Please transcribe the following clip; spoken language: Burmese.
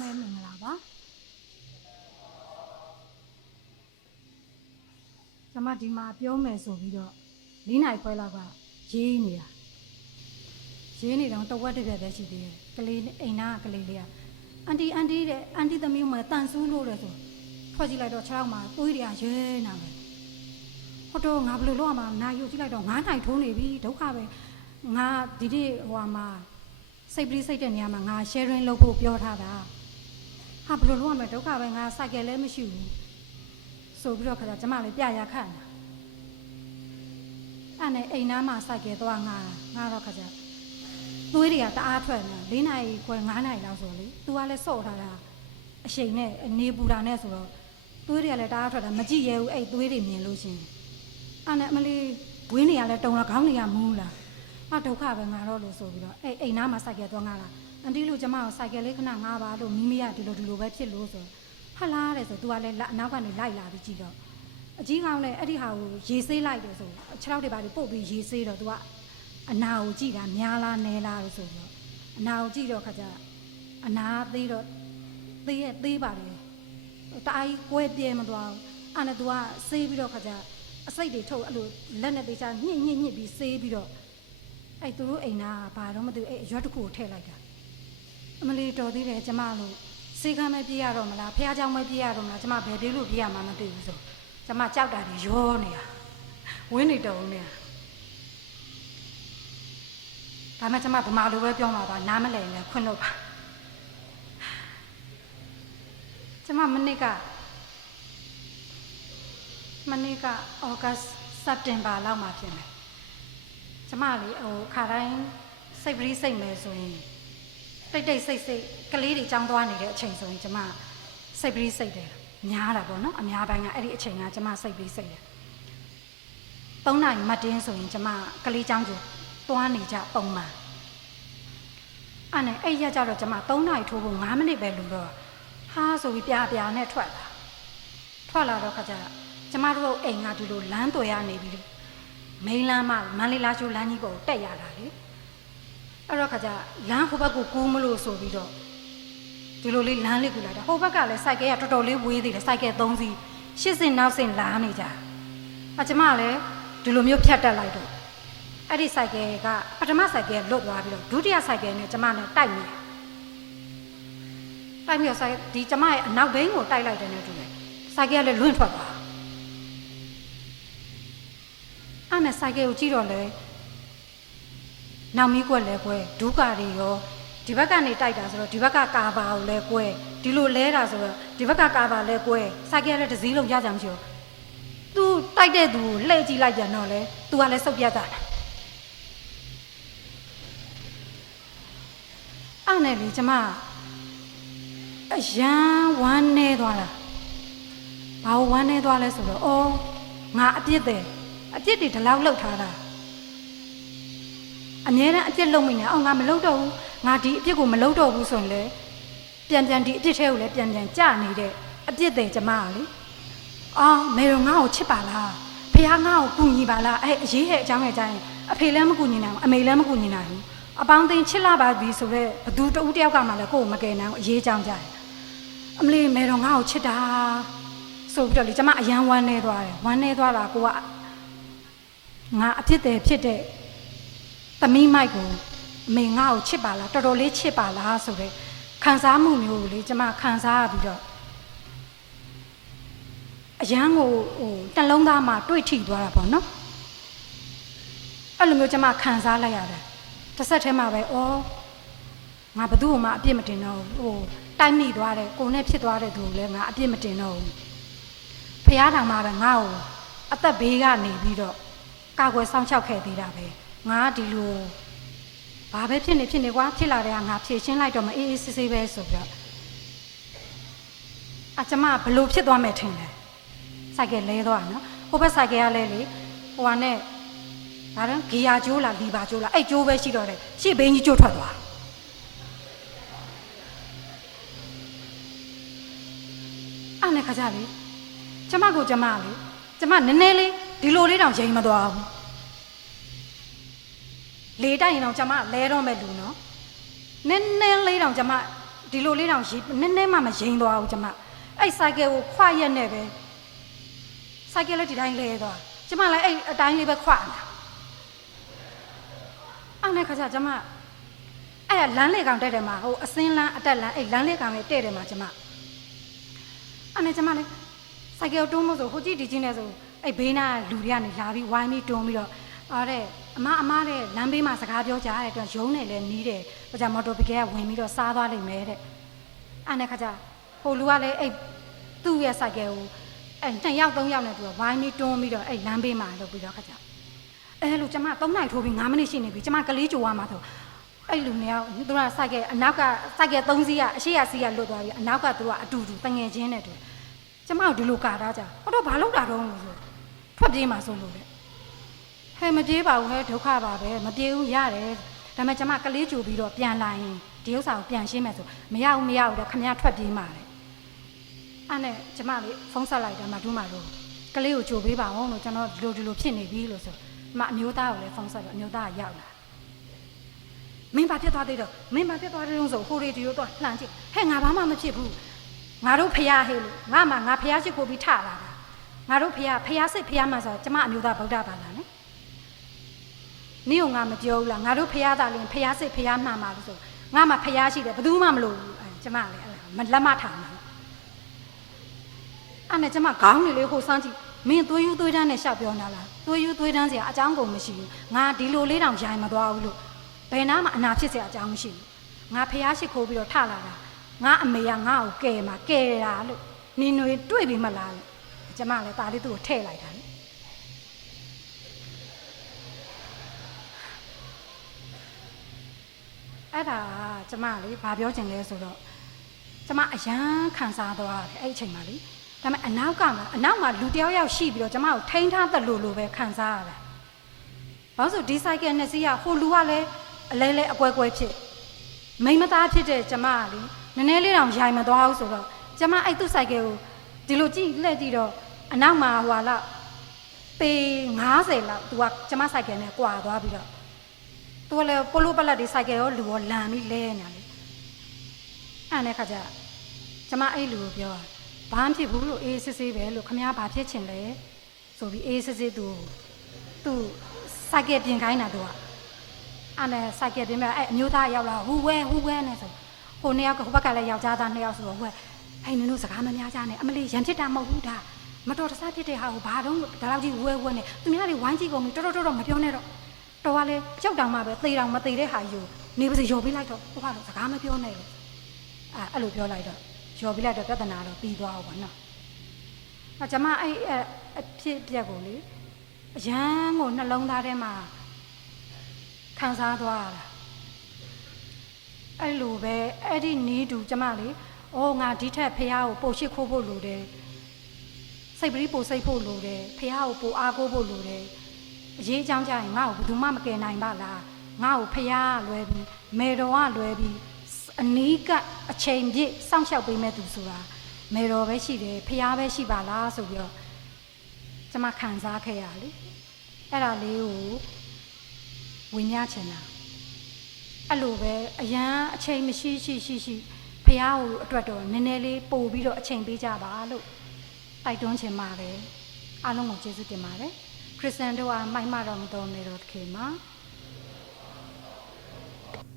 မဲမင်္ဂလာပါကျွန်မဒီမှာပြောမယ်ဆိုပြီးတော့၄နိုင်ခွဲလောက်ကရေးနေတာရေးနေတော့တဝက်တစ်ပြက်ပဲရှိသေးတယ်ကလေးအိမ်သားကကလေးလေးကအန်တီအန်တီတဲ့အန်တီသမီးမတန်ဆူးလို့လေဆိုထွက်ကြည့်လိုက်တော့ခြေထောက်မှာသွေးတွေကရဲနေတယ်ဟုတ်တော့ငါဘယ်လိုလုပ်ရမှာနာယူကြည့်လိုက်တော့ငါးနိုင်ထိုးနေပြီဒုက္ခပဲငါဒီနေ့ဟိုမှာစိတ်ပရိစိတ်တဲ့နေရာမှာငါ sharing လုပ်ဖို့ပြောထားတာ ဟာဘယ်လိုလုပ်ရမလဲဒုက္ခပဲငါစိုက်ကယ်လည်းမရှိဘူးဆိုပြီးတော့ခါကျကျမလည်းပြရခန့်တာအဲ့နဲ့အိမ်နားမှာစိုက်ကယ်သွားငါငါတော့ခါကျသွေးတွေကတအားထွက်နေ၄နာရီခွဲ9နာရီလောက်ဆိုလေ तू ကလည်းစော့ထားတာအရှိန်နဲ့နေပူတာနဲ့ဆိုတော့သွေးတွေကလည်းတအားထွက်တာမကြည့်ရဘူးအဲ့သွေးတွေမြင်လို့ရှရင်အဲ့နဲ့အမလီဝင်းတွေကလည်းတုံလာခေါင်းတွေကမူးလာဟာဒုက္ခပဲငါတော့လို့ဆိုပြီးတော့အဲ့အိမ်နားမှာစိုက်ကယ်သွားငါလာ အန်တီလို့ကျမကိုစိုက်ကယ်လေးခဏငားပါလို့မိမိကဒီလိုဒီလိုပဲဖြစ်လို့ဆိုဟလာတဲ့ဆိုသူကလည်းအနောက်ကနေလိုက်လာပြီးကြည့်တော့အကြီးကောင်းလည်းအဲ့ဒီဟာကိုရေဆေးလိုက်တယ်ဆိုခြေထောက်တွေပါပြီးပုတ်ပြီးရေဆေးတော့သူကအနာကိုကြည့်တာများလားနဲလားလို့ဆိုတော့အနာကိုကြည့်တော့ခါကျအနာသေးတော့သေးရဲ့သေးပါတယ်တအားကြီးကွဲပြဲမသွားဘူးအဲ့နဲ့သူကဆေးပြီးတော့ခါကျအစိတ်တွေထုတ်အဲ့လိုလက်နဲ့သေးချာညှစ်ညှစ်ညှစ်ပြီးဆေးပြီးတော့အဲ့သူတို့အိမ်သားကဘာတော့မသိဘူးအဲ့အရွက်တစ်ခုကိုထည့်လိုက်တာ အမလီတော်သေးတယ်ကျမလို့စေကမ်းမပြေးရတော့မလားဖះเจ้าမပြေးရတော့မလားကျမဘယ်ပြေးလို့ပြေးရမှာမသိဘူးဆိုကျမကြောက်တာတွေရောနေတာဝင်းနေတုံနေတာဒါမှကျမဗမာလိုပဲပြောမှာပါနားမလည်နဲ့ခွင့်လို့ပါကျမမနစ်ကမနစ်ကဩဂတ်စက်တင်ဘာလောက်မှာဖြစ်မယ်ကျမလေဟိုခါတိုင်းစိတ်ပရိစိတ်မယ်ဆိုရင် တိတ်တိတ်ဆိတ်ဆိတ်ကလေးတွေចောင်းသွားနေတဲ့အချိန်ဆိုရင်ကျမစိတ်ပြီးစိတ်တယ်များတာပေါ့နော်အများပိုင်းကအဲ့ဒီအချိန်ကကျမစိတ်ပြီးစိတ်တယ်၃နာရီမတ်တင်းဆိုရင်ကျမကလေးចောင်းကိုသွားနေကြပုံမှန်အဲ့နဲ့အဲ့ရက်ကြတော့ကျမ၃နာရီထိုးဖို့9မိနစ်ပဲလူတော့ဟာဆိုပြီးပြာပြာနဲ့ထွက်လာထွက်လာတော့ခါကျကျမတို့အိမ်ကဒီလိုလမ်းသွယ်ရနေပြီလေမိန်းလမ်းမမန္တလေးလာချိုလမ်းကြီးပေါ်တက်ရတာလေ အဲ့တော့ခါကျလမ်းဟိုဘက်ကိုကူးမလို့ဆိုပြီးတော့ဒီလိုလေးလမ်းလေးကူလာတာဟိုဘက်ကလည်းစိုက်ကဲကတော်တော်လေးဝေးသေးတယ်စိုက်ကဲ၃စီးရှစ်စင်နောက်စင်လာနေကြအကျမလည်းဒီလိုမျိုးဖြတ်တက်လိုက်တော့အဲ့ဒီစိုက်ကဲကပထမစိုက်ကဲလွတ်သွားပြီးတော့ဒုတိယစိုက်ကဲနဲ့ကျမနဲ့တိုက်မိတယ်တိုက်ပြီးတော့စိုက်ဒီကျမရဲ့အနောက်ဘိန်းကိုတိုက်လိုက်တယ်နဲ့တူတယ်စိုက်ကဲကလည်းလွင့်ထွက်သွားအဲ့နဲ့စိုက်ကဲကိုကြည့်တော့လေ နောက်မီးကွက်လဲကွဲဒုက္ခတွေရောဒီဘက်ကနေတိုက်တာဆိုတော့ဒီဘက်ကကာဘာကိုလဲကွဲဒီလိုလဲတာဆိုတော့ဒီဘက်ကကာဘာလဲကွဲစိုက်ကဲတဲ့ဒစည်းလုံးရကြမရှိဘူးသူတိုက်တဲ့သူကိုလှည့်ကြည့်လိုက်ပြန်တော့လေသူကလည်းစုပ်ပြတ်တာအဲ့နဲ့လေကျမအရန်ဝမ်းနေသွားတာဘာဝမ်းနေသွားလဲဆိုတော့အော်ငါအပြစ်တယ်အပြစ်တွေဒီလောက်လောက်ထားတာ အမြဲတမ်းအပြစ်လုံးမိနေအောင်ငါမလုပ်တော့ဘူးငါဒီအပြစ်ကိုမလုပ်တော့ဘူးဆိုရင်လေပြန်ပြန်ဒီအပြစ်ထဲကိုလည်းပြန်ပြန်ကြနေတဲ့အပြစ်တွေကျမကလေအော်မေရောငါ့ကိုချစ်ပါလားဖះငါ့ကိုကူညီပါလားအဲ့အရေးဟဲ့အကြောင်းရဲ့အကြောင်းအဖေလည်းမကူညီနိုင်ဘူးအမေလည်းမကူညီနိုင်ဘူးအပေါင်းအသင်းချစ်လာပါပြီဆိုတော့ဘသူတဦးတယောက်ကမှလည်းကိုယ့်ကိုမကယ်နိုင်ဘူးအရေးအကြောင်းကြတယ်အမလေးမေရောငါ့ကိုချစ်တာဆိုပြီးတော့လေကျမအယံဝမ်းနေသွားတယ်ဝမ်းနေသွားတာကိုကငါအဖြစ်တယ်ဖြစ်တဲ့ သမီးမိုက်ကိုအမေငါ့ကိုချစ်ပါလားတော်တော်လေးချစ်ပါလားဆိုတော့ခံစားမှုမျိုးကိုလေကျမခံစားရပြီးတော့အရန်ကိုဟိုနှလုံးသားမှာတွေးထိသွားတာပေါ့နော်အဲ့လိုမျိုးကျမခံစားလိုက်ရတယ်တစ်ဆက်တည်းမှာပဲဩငါဘသူ့ကိုမှအပြစ်မတင်တော့ဘူးဟိုတိုက်မိသွားတယ်ကိုနဲ့ဖြစ်သွားတဲ့သူကိုလည်းငါအပြစ်မတင်တော့ဘူးဖះတောင်မှပဲငါ့ကိုအသက်ဘေးကနေပြီးတော့ကာကွယ်စောင့်ရှောက်ခဲ့သေးတာပဲ ငါဒီလိုဘာပဲဖြစ်နေဖြစ်နေကွာဖြစ်လာတဲ့ကငါဖြည့်ရှင်းလိုက်တော့မအေးအေးဆေးဆေးပဲဆိုပြီးတော့အကျမဘလို့ဖြစ်သွားမယ်ထင်တယ်စိုက်ကဲလဲသွားနော်ဟိုဘက်စိုက်ကဲကလဲလေဟိုဟာနဲ့ဒါတော့ဂီယာကျိုးလားလီပါကျိုးလားအဲ့ကျိုးပဲရှိတော့တယ်ရှေ့ဘင်းကြီးကျိုးထွက်သွားအဲ့နဲ့ခါကြလေကျမကိုကျမလေကျမနည်းနည်းလေးဒီလိုလေးတောင်ချိန်မသွားဘူး လေတိုက်ရင်တော့ကျမလဲတော့မဲ့လူနော်နည်းနည်းလေးတော့ကျမဒီလိုလေးတောင်ရိနည်းနည်းမှမရင်သွားဘူးကျမအဲ့ဆိုင်ကယ်ကိုခွရက်နဲ့ပဲဆိုင်ကယ်လည်းဒီတိုင်းလဲသွားကျမလည်းအဲ့အတိုင်းလေးပဲခွနေတာအဲ့နဲ့ခါကျကျမအဲ့လမ်းလေကောင်တက်တယ်မှာဟိုအစင်းလမ်းအတက်လမ်းအဲ့လမ်းလေကောင်လေးတဲ့တယ်မှာကျမအဲ့နဲ့ကျမလည်းဆိုင်ကယ်တွန်းမို့ဆိုဟိုကြည့်ဒီချင်းနဲ့ဆိုအဲ့ဘေးနာလူတွေကနေလာပြီးဝိုင်းပြီးတွန်းပြီးတော့အော်တဲ့ အမအမတဲ့လမ်းဘေးမှာစကားပြောကြတဲ့အတွက်ရုံးနေလဲနီးတယ်ဟိုကြမော်တော်ဘီကယ်ကဝင်ပြီးတော့စားသွားလိမ့်မယ်တဲ့အဲ့နဲ့ခါကျဟိုလူကလည်းအဲ့သူ့ရဲ့ဆိုင်ကယ်ကိုအဲ့နှစ်ယောက်သုံးယောက်နဲ့သူကဝိုင်းပြီးတွန်းပြီးတော့အဲ့လမ်းဘေးမှာလုပ်ပြီးတော့ခါကျအဲ့လိုကျမ3နိုင်ထိုးပြီး9မိနစ်ရှိနေပြီကျမကလေးကြိုရမှာဆိုအဲ့လူနှစ်ယောက်သူကဆိုင်ကယ်အနောက်ကဆိုင်ကယ်3စီးကအရှိရစီးကလွတ်သွားပြီအနောက်ကသူကအတူတူတငယ်ချင်းနဲ့တူကျမတို့ဒီလိုကာထားကြဟောတော့ဘာလုပ်တာတော့လို့ဆိုထွက်ပြေးမှာဆိုလို့လေ ဟဲ့မပြေးပါဘူးဟဲ့ဒုက္ခပါပဲမပြေးဘူးရတယ်ဒါပေမဲ့ကျမကလေးကြိုပြီးတော့ပြန်လာရင်ဒီဥစ္စာကိုပြန်ရှင်းမယ်ဆိုမရဘူးမရဘူးတဲ့ခမရထွက်ပြေးမှာလေအဲ့နဲ့ကျမလေးဖုန်းဆက်လိုက်တယ်မဒူးမာလို့ကလေးကိုကြိုပေးပါအောင်လို့ကျွန်တော်ဒီလိုဒီလိုဖြစ်နေပြီလို့ဆိုမအမျိုးသားကိုလည်းဖုန်းဆက်တော့အမျိုးသားကရောက်လာမင်းဘာဖြစ်သွားသေးတော့မင်းဘာဖြစ်သွားသေးတော့ဆိုဟိုရီဒီယိုတော့လှမ်းကြည့်ဟဲ့ငါဘာမှမဖြစ်ဘူးငါတို့ဖះဟေးလို့ငါမှငါဖះရှိခိုးပြီးထလာတာငါတို့ဖះဖះစိတ်ဖះမှဆိုကျမအမျိုးသားဗုဒ္ဓဘာသာနဲ့ နင့်ကငါမပြောဘူးလားငါတို့ဖះသားလင်ဖះစိတ်ဖះမှန်ပါလို့ဆိုငါမှဖះရှိတယ်ဘယ်သူမှမလို့ဘူးအဲကျမလည်းအဲ့ဒါမလက်မထားမှာအဲ့နဲ့ကျမခေါင်းနေလေးဟိုစမ်းကြည့်မင်းသွေးယူသွေးတန်းနဲ့ရှောက်ပြောနေတာလားသွေးယူသွေးတန်းစရာအကြောင်းကုန်မရှိဘူးငါဒီလိုလေးတောင်ရိုင်မသွားဘူးလို့ဘယ်နာမှအနာဖြစ်စရာအကြောင်းမရှိဘူးငါဖះရှိခိုးပြီးတော့ထလာတာငါအမေကငါ့ကိုကယ်မှာကယ်တာလို့နင်တွေတွေ့ပြီမလားလို့ကျမလည်းဒါလေးသူ့ကိုထည့်လိုက်တာလေ အဲ့ဒါကကျမလေဘာပြောချင်လဲဆိုတော့ကျမအရန်ခံစားသွားတယ်အဲ့ဒီအချိန်မှာလေဒါပေမဲ့အနောက်ကမှအနောက်မှာလူတစ်ယောက်ယောက်ရှိပြီးတော့ကျမကိုထိန်းထားသလိုလိုပဲခံစားရတယ်။ဘာလို့ဆိုဒီဆိုင်ကယ်နှစ်စီးကဟိုလူကလည်းအလဲလဲအကွဲကွဲဖြစ်မိန်းမသားဖြစ်တဲ့ကျမကလေနည်းနည်းလေးတောင်ရိုင်မသွားဘူးဆိုတော့ကျမအဲ့သူ့ဆိုင်ကယ်ကိုဒီလိုကြည့်လှည့်ကြည့်တော့အနောက်မှာဟွာလောက်ပေ90လောက်သူကကျမဆိုင်ကယ်နဲ့ကွာသွားပြီးတော့ သူကလည်းပိုလိုပလက်ဒီဆိုင်ကယ်ရောလူရောလန်ပြီးလဲနေတာလေအဲ့နဲ့ခါကျကျမအဲ့လူကိုပြောဘာမှဖြစ်ဘူးလို့အေးစစ်စစ်ပဲလို့ခမ ्या ဘာဖြစ်ချင်လဲဆိုပြီးအေးစစ်စစ်သူသူဆိုင်ကယ်ပြင်ခိုင်းတာသူကအဲ့နဲ့ဆိုင်ကယ်ပြင်မဲ့အဲ့အမျိုးသားရောက်လာဟူဝဲဟူဝဲနဲ့ဆိုဟိုနှစ်ယောက်ကဟိုဘက်ကလည်းယောက်ျားသားနှစ်ယောက်ဆိုတော့ဟိုကဟဲ့နင်တို့စကားမများကြနဲ့အမလေးရံဖြစ်တာမဟုတ်ဘူးဒါမတော်တဆဖြစ်တဲ့ဟာကိုဘာတော့ဒါလောက်ကြီးဝဲဝဲနဲ့သူများတွေဝိုင်းကြည့်ကုန်ပြီတော်တော်တော်မပြောနဲ့တော့ တော်ကလည်းကြောက်တောင်မှပဲသေတောင်မသေတဲ့ဟာယူနေပါစေယော်ပေးလိုက်တော့ဟိုကတော့စကားမပြောနဲ့လို့အဲအဲ့လိုပြောလိုက်တော့ယော်ပေးလိုက်တော့ပြဿနာတော့ပြီးသွားအောင်ပါနော်အဲကျမအဲ့အဲ့အဖြစ်ပြက်ကိုလေအရန်ကိုနှလုံးသားထဲမှာခံစားသွားရတာအဲ့လိုပဲအဲ့ဒီနီးတူကျမလေအော်ငါဒီထက်ဖះကိုပို့ရှိခိုးဖို့လိုတယ်စိတ်ပရိပို့စိတ်ဖို့လိုတယ်ဖះကိုပို့အားကိုးဖို့လိုတယ် အရေးအကြောင်းကြရင်ငါ့ကိုဘယ်သူမှမကယ်နိုင်ပါလားငါ့ကိုဖျားလွယ်ပြီးမေတော်ကလွယ်ပြီးအနီးကအချိန်ပြည့်စောင့်ရှောက်ပေးမဲ့သူဆိုတာမေတော်ပဲရှိတယ်ဖျားပဲရှိပါလားဆိုပြီးတော့ကျွန်မခံစားခဲ့ရလေအဲ့ဒါလေးကိုဝင်ရချင်တာအဲ့လိုပဲအရန်အချိန်မရှိရှိရှိရှိဖျားကိုအတွက်တော့နည်းနည်းလေးပို့ပြီးတော့အချိန်ပေးကြပါလို့တိုက်တွန်းချင်ပါတယ်အားလုံးကိုကျေးဇူးတင်ပါတယ် ခရစ်စတန်တို့ကမိုက်မတော်မတော်နေတော်တခင်မှာ